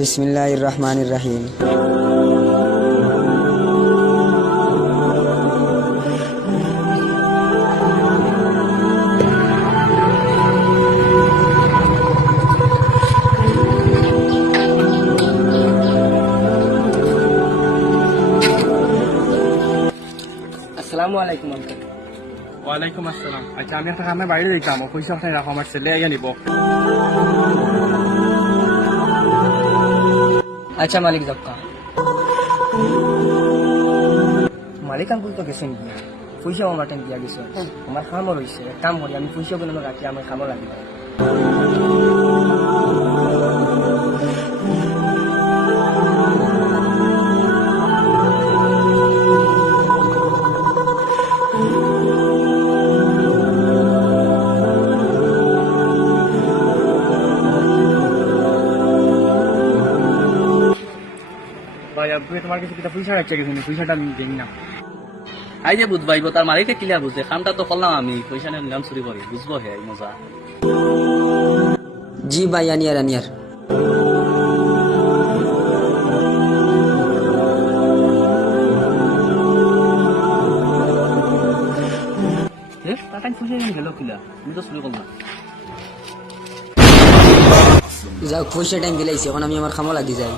বিসমিল্লাহির রহমানির রহিম। আসসালামু আলাইকুম আঙ্কেল। ওয়ালাইকুম আসসালাম। আচ্ছা, আমি একটা কামে বাইরে দিতাম, পয়সা ওখানে রাখো, আমার ছেলে আইয়া নিব। আচ্ছা মালিক দক্কা। মালিক আঙ্কুল তো গেছেন গিয়া পয়সা আমার টাইম দিয়া গেছে, আমার খামও রয়েছে। এক কাম করি, আমি পয়সা গুলো রাখি, আমার খামও লাগবে। ভাই আব্বু তোমার কাছে কিটা পয়সা রাখছে গেছেন, পয়সাটা আমি দিই না। আই যে বুঝবাইব তার মালিকে ক্লিয়ার বুঝছে, কামটা তো করলাম আমি, পয়সা নিলাম চুরি করি, বুঝবো হে এই মজা। জি ভাই, আনিয়ার আনিয়ার। টাকা পয়সা গেল কিলা, আমি তো চুরি করলাম। যাক, পয়সা টাইম গেলাইছে, এখন আমি আমার খামও লাগি যাই।